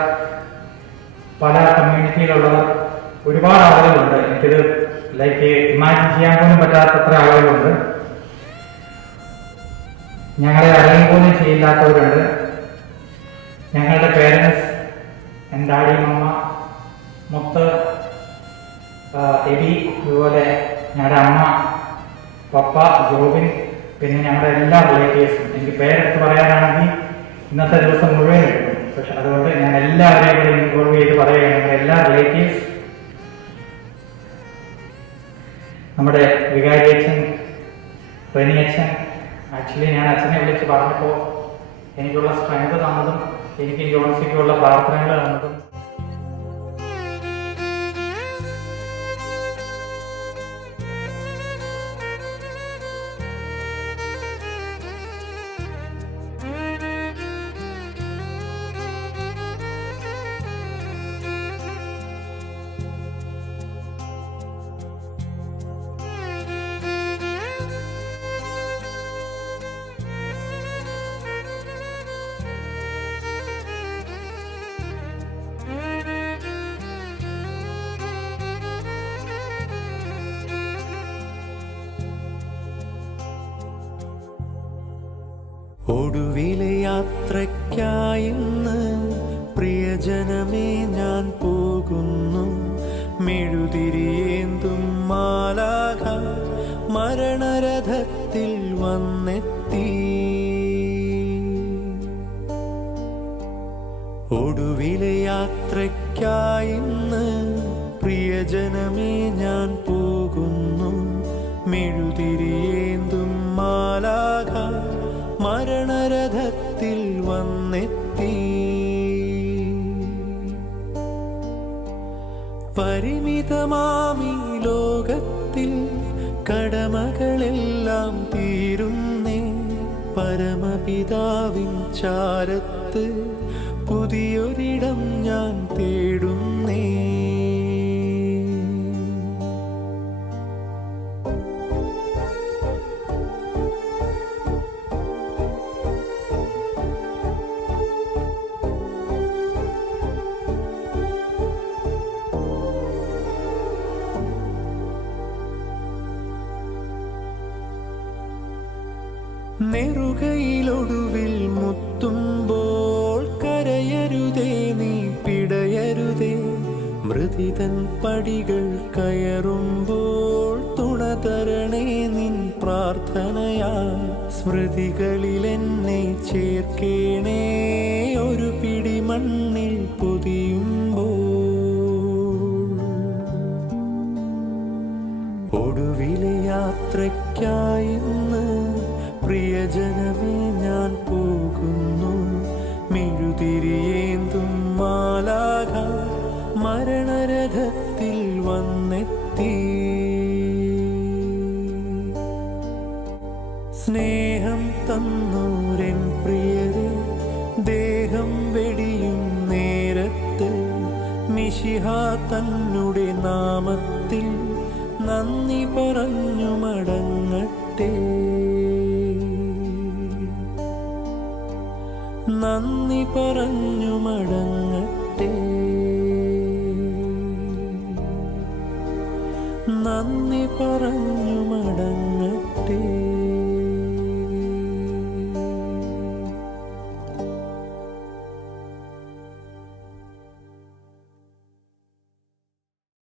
പല കമ്മ്യൂണിറ്റിയിലുള്ളവർ, ഒരുപാട് ആളുകളുണ്ട്. എനിക്കിത് ഇമാജിൻ ചെയ്യാൻ പോലും പറ്റാത്തത്ര ആളുകളുണ്ട്. ഞങ്ങളെ അറിയാൻ പോലും ചെയ്യില്ലാത്തവരുണ്ട്. ഞങ്ങളുടെ പേരൻസ്, എൻ്റെ ഡാഡി, മമ്മ, മുത്ത്, എബി, അതുപോലെ ഞങ്ങളുടെ അമ്മ, പപ്പ, ജോബിൻ, പിന്നെ ഞങ്ങളുടെ എല്ലാ റിലേറ്റീവ്സും. എനിക്ക് പേരെടുത്ത് പറയാനാണെങ്കിൽ ഇന്നത്തെ ദിവസം മുഴുവൻ എടുക്കും. പക്ഷെ അതുകൊണ്ട് ഞാൻ എല്ലാവരെയും കൂടെ ഇൻവോൾവ് ചെയ്ത് പറയുകയാണ്. ഞങ്ങളുടെ എല്ലാ റിലേറ്റീവ്സ്, നമ്മുടെ വികാരി അച്ഛൻ, റെനി അച്ഛൻ. ആക്ച്വലി ഞാൻ അച്ഛനെ വിളിച്ച് പറഞ്ഞപ്പോൾ എനിക്കുള്ള സ്ട്രെങ്ത് തന്നതും എനിക്ക് ജോൺസിക്കുള്ള പ്രാർത്ഥനകൾ തന്നതും ഒടുവിലെ യാത്രയ്ക്കായിന്ന് പ്രിയജനമേ ഞാൻ പോകുന്നു. മെഴുതിരിയേന്തും മാലാഖ മരണരഥത്തിൽ വന്നെത്തി. ഒടുവിലെ യാത്രയ്ക്കായിന്ന് പ്രിയജനമേ ഞാൻ പോകുന്നു. മെഴുതിരിയേന്തും മാലാഖ മരണരഥത്തിൽ വന്നെത്തി. പരിമിതമാമി ലോകത്തിൽ കടമകളെല്ലാം തീരുന്നേ. പരമപിതാവിൻ ചാരത്ത് പുതിയൊരിടം ഞാൻ തേടുന്നേ. നെറുകയിലൊടുവിൽ മുത്തുമ്പോൾ കരയരുതേ, നീ പിടയരുതേ. മൃതിതൻ പടികൾ കയറുമ്പോൾ തുണതരണേ നിൻ പ്രാർത്ഥനയാ. സ്മൃതികളിലെന്നെ ചേർക്കേണേ ഒരു പിടി മണ്ണിൽ പൊതിയുമ്പോൾ. ഒടുവിലെ യാത്രയ്ക്കായിന്ന് പ്രിയജനമേ ഞാൻ പോകുന്നു. മെഴുതിരിയേന്തും മാലാഖ മരണരഥത്തിൽ വന്നെത്തി. സ്നേഹം തന്നോരൻ പ്രിയരെ ദേഹം വെടിയും നേരത്ത് മിശിഹ തന്നുടെ നാമത്തിൽ നന്ദി പറഞ്ഞു മടങ്ങട്ടെ, നന്ദി പറഞ്ഞു മടങ്ങട്ടെ, നന്ദി പറഞ്ഞു മടങ്ങട്ടെ.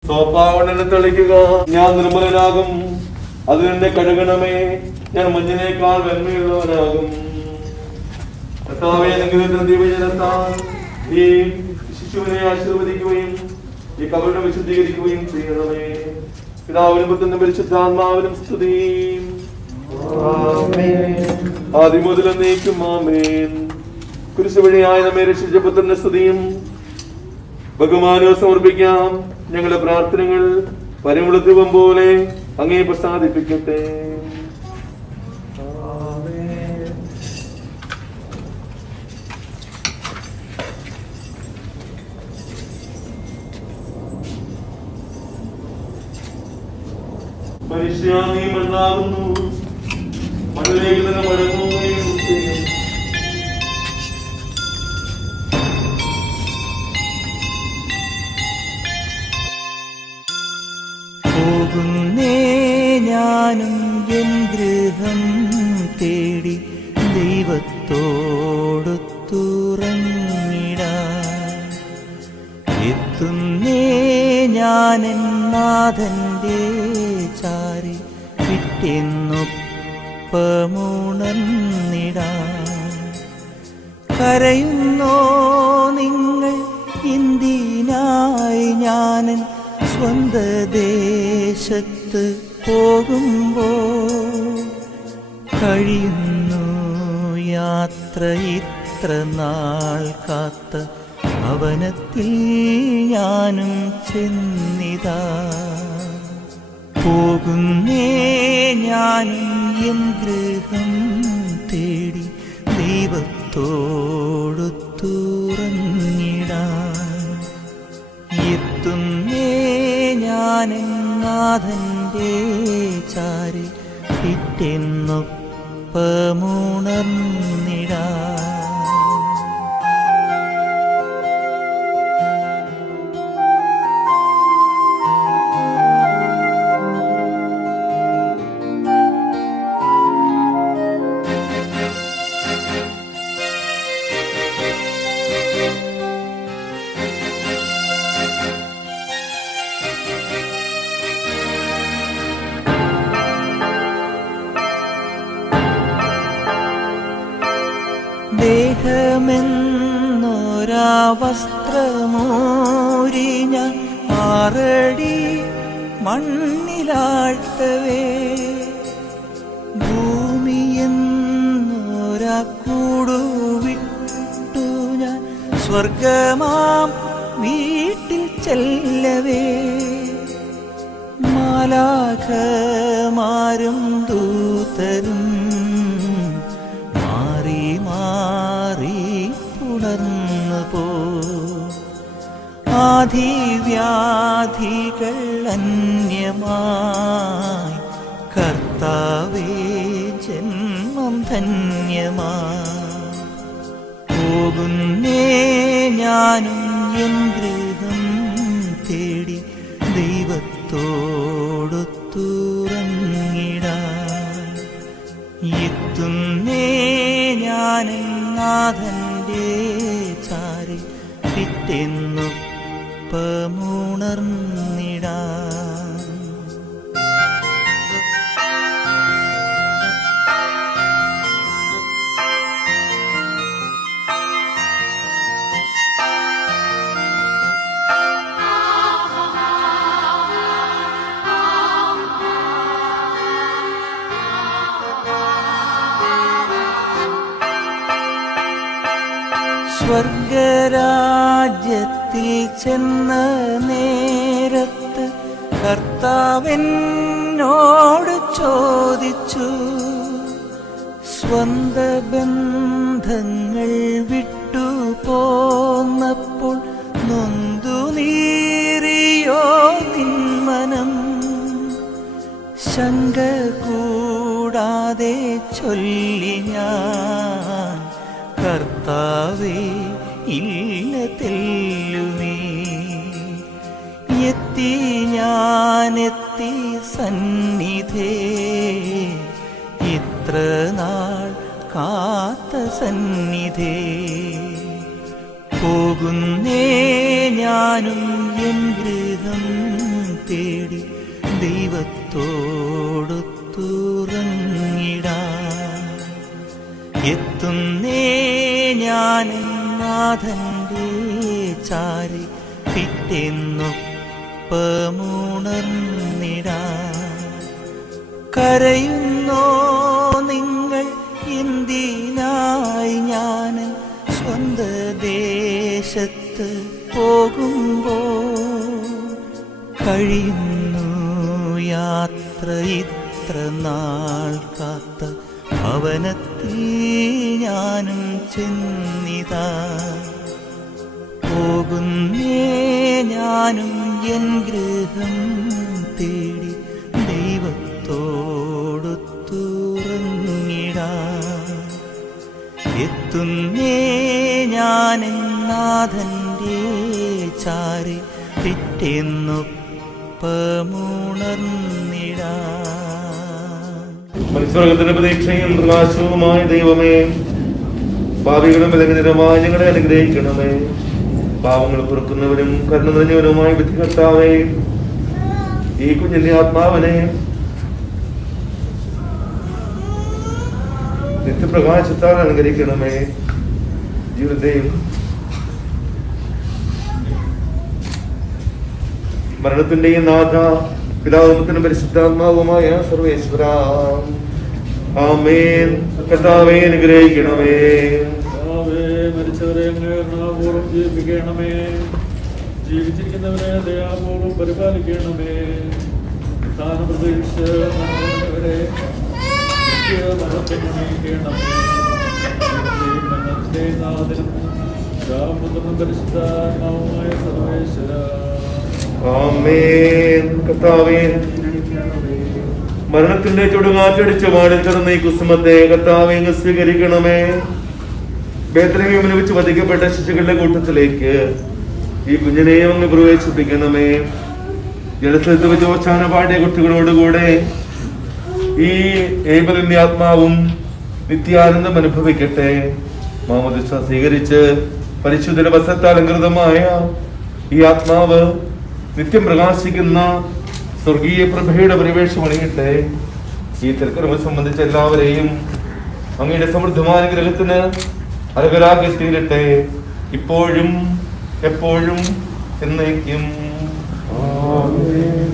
സോപ്പാവണ്ണെന്നെ തെളിക്കുക, ഞാൻ നിർമ്മലനാകും. അതിനെന്നെ കഴുകണമേ, ഞാൻ മഞ്ഞിനേക്കാൾ വെണ്മയുള്ളവനാകും. കർത്താവേ, നിങ്ങളുടെ ദൈവജനത്താൽ ഈ ശിശുവിനെ ആശീർവദിക്കുകയും ഈ കബറിനെ വിശുദ്ധീകരിക്കുകയും ചെയ്യണമേ. പിതാവിനും പുത്രനും പരിശുദ്ധാത്മാവിനും സ്തുതി. ആദ്യം മുതൽ എന്നേക്കും ആമേൻ. കുരിശ് വഴിയായി നമ്മെ രക്ഷിച്ച പുത്രന്റെ സ്തുതിയും ബഹുമാനവും സമർപ്പിക്കാം. ഞങ്ങളുടെ പ്രാർത്ഥനകൾ പരിമളധൂപം പോലെ അങ്ങേ പ്രസാദിപ്പിക്കട്ടെ. മനുഷ്യ, നീ മണ്ണാകുന്നു, മണ്ണിലേക്ക് തന്നെ മടങ്ങുകയും ചെയ്യും. പോകുന്നേ ഞാനും എൻ ഗൃഹം തേടി ദൈവത്തോടൊത്തുറങ്ങിടാൻ. എത്തുന്നേ ഞാനെൻ നാഥന്റെ ചാരി പിറ്റെന്നൊപ്പമുണർന്നിടാൻ. കരയുന്നോ നിങ്ങൾ എന്തിനായി ഞാനൻ സ്വന്ത ദേശത്ത് പോകുമ്പോൾ? കഴിയുന്നു യാത്ര ഇത്ര നാൾ കാത്ത ഭവനത്തിൽ ഞാനും ചെന്നിതാ. പോകുന്നേ ഞാനും എൻ ഗൃഹം തേടി ദൈവത്തോടൊത്തുറങ്ങിടാൻ. എത്തുന്നേ ഞാനെൻ നാഥന്റെ ചാരി പിറ്റെന്നൊപ്പമുണർന്നിടാൻ. ദേഹമെന്നൊരാ വസ്ത്രമൂരി ഞാൻ 6 അടി മണ്ണിലാഴ്ത്തവേ, ഭൂമിയെന്നൊരാ കൂടുവിട്ടു ഞാൻ സ്വർഗമാം വീട്ടിൽ ചെല്ലവേ. മാലാഖമാരും ദൂതരും മാറി മാറി പുണർന്നു പോ. ആധിവ്യാധികൾ അന്യമായി കർത്താവേ ജന്മം ധന്യമായി. പോകുന്നേ ഞാനും എൻ ഗൃഹം തേടി ദൈവത്തോടൊത്തുറങ്ങിടാൻ. എത്തുന്നേ ഞാനെൻ നാഥന്റെ ചാരി പിറ്റെന്നൊപ്പമുണർന്നിടാൻ. സ്വർഗരാജ്യത്തിൽ ചെന്ന നേരത്ത് കർത്താവെന്നോട് ചോദിച്ചു, സ്വന്ത ബന്ധങ്ങൾ വിട്ടു പോന്നപ്പോൾ നൊന്തു നീറിയോ നിന്മനം? ചൊല്ലി ഞാൻ കർത്താവേ ഇല്ല തെല്ലുമേ. എത്തി ഞാനെത്തി സന്നിധേ, ഇത്ര നാൾ കാത്ത സന്നിധേ. പോകുന്നേ ഞാനും എൻ ഗൃഹം തേടി ദൈവത്തോടൊത്തുറങ്ങിടാൻ. എത്തുന്നേ ഞാൻ നാഥന്റെ ചാരി പിറ്റെന്നൊപ്പമുണർന്നിടാൻ. കരയുന്നോ നിങ്ങൾ എന്തിനായി ഞാൻ സ്വന്ത ദേശത്ത് പോകുമ്പോൾ? കഴിയുന്നു യാത്ര ഇത്ര നാൾ കാത്ത ഭവനത്തിൽ ഞാനും ചെന്നിതാ. പോകുന്നേ ഞാനും എൻ ഗൃഹം തേടി ദൈവത്തോടൊത്തുറങ്ങിടാൻ. എത്തുന്നേ ഞാൻ നാഥന്റെ ചാരി പിറ്റെന്നൊപ്പമുണർന്നിടാൻ. മനുഷ്യവർഗത്തിന്റെ പ്രതീക്ഷയും പ്രകാശവുമായ ദൈവമേ, പാപികളും ബലഹീനരുമായ ഞങ്ങളെ അനുഗ്രഹിക്കണമേ. പാവങ്ങൾ പൊറുക്കുന്നവരും കരുണ നിറഞ്ഞവരുമായ വിധികർത്താവേ, ഈ കുഞ്ഞിന്റെ ആത്മാവിനെ നിത്യപ്രകാശത്താൽ അനുഗ്രഹിക്കണമേ. ജീവിതത്തെയും മരണത്തിന്റെയും നാഥ, പിതാവുമത്തിനും പരിശുദ്ധാത്മാവുമായ സർവേശ്വര, ആമേൻ. കർത്താവേ അനുഗ്രഹിക്കണമേ. മരിച്ചവരെ പൂർവ്വം ജീവിപ്പിക്കണമേ. ജീവിച്ചിരിക്കുന്നവരെ ദയാപൂർവ്വം പരിപാലിക്കണമേ. താൻ പ്രതീക്ഷിച്ചവരെ പരിശുദ്ധാത്മാവുമായ സർവേശ്വര, ആമേൻ. കർത്താവേ, മരണത്തിന്റെ ചുടുകാറ്റടിച്ച് വാടിൽ കിടന്ന ഈ കുസുമത്തെ കർത്താവേ സ്വീകരിക്കണമേ. ബേത്ലഹേമിൽ വെച്ച് വധിക്കപ്പെട്ട ശിശുക്കളുടെ കൂട്ടത്തിലേക്ക് ഈ കുഞ്ഞിനെയും അങ്ങ് പ്രവേശിപ്പിക്കണമേ. ജലസ്ഥലത്ത് വെച്ച് ഓശാന പാടിയ കുട്ടികളോടുകൂടെ ഈ ഏബലിന്റെ ആത്മാവും നിത്യാനന്ദം അനുഭവിക്കട്ടെ. മാമോദിസ സ്വീകരിച്ച് പരിശുദ്ധ വസ്ത്രത്താൽ അലങ്കൃതമായ ഈ ആത്മാവ് നിത്യം പ്രകാശിക്കുന്ന സ്വർഗീയ പ്രഭയുടെ പരിവേഷം അണിയട്ടെ. ഈ തിരുക്കർമ്മം സംബന്ധിച്ച എല്ലാവരെയും അങ്ങയുടെ സമൃദ്ധമായ ഗ്രഹത്തിന് അർഹരാക്കി തീരട്ടെ, ഇപ്പോഴും എപ്പോഴും എന്നേക്കും. ആമേൻ.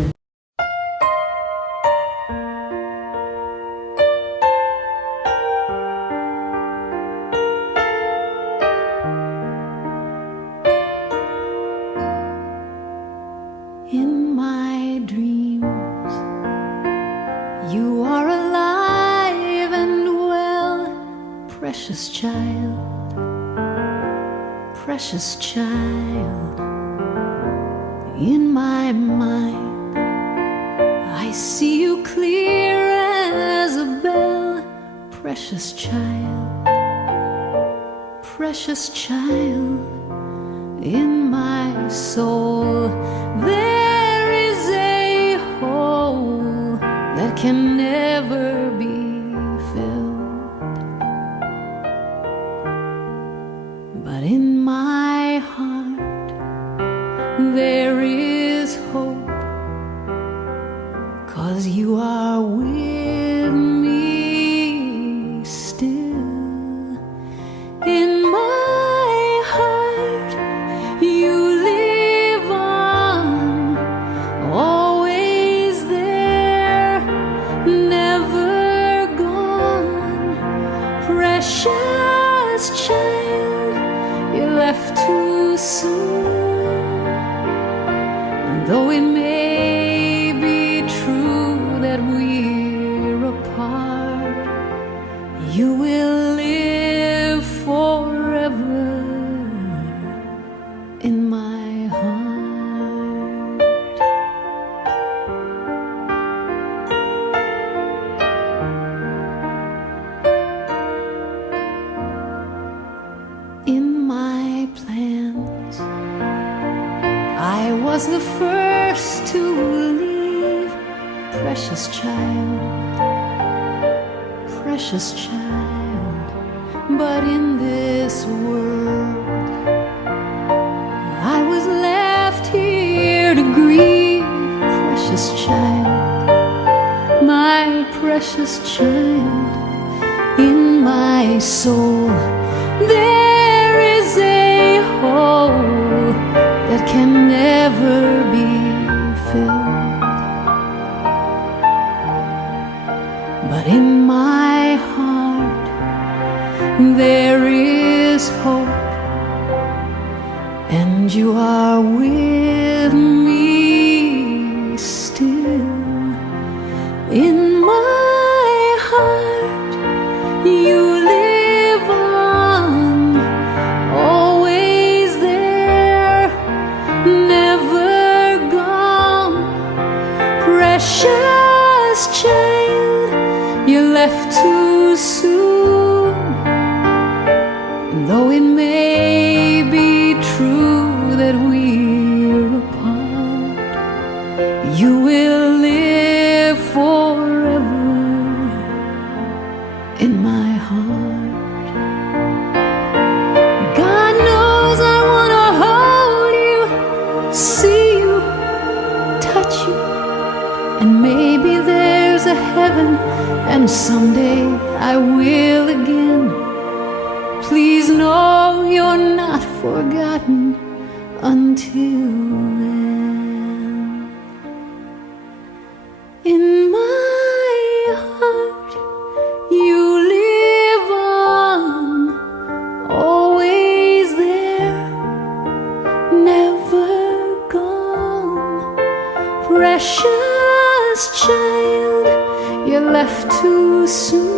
In my dreams, you are alive and well, precious child, precious child. In my mind, I see you clear as a bell, precious child, precious child. In my soul, there is a hole that can never be filled. But in my heart, there is hope, 'cause you are with me still. In my heart, you live on, always there, never gone. Precious child, you left too soon. And though it may be true that we're apart, you will live forever in my heart. was the first to leave. Precious child, precious child. But in this world, I was left here to grieve. Precious child, my precious child. In my soul there is a hole that can never be filled. But in my heart there is hope, and you are with me still. In my heart you live on, always there, never gone. Precious child, you left too soon. Though it may be true that we're apart, you will live forever in my heart. God knows I want to hold you, see you, touch you, and maybe there's a heaven, and someday I will again. Please know you're not forgotten until then. In my heart you live on, always there, never gone. Precious child, you left too soon.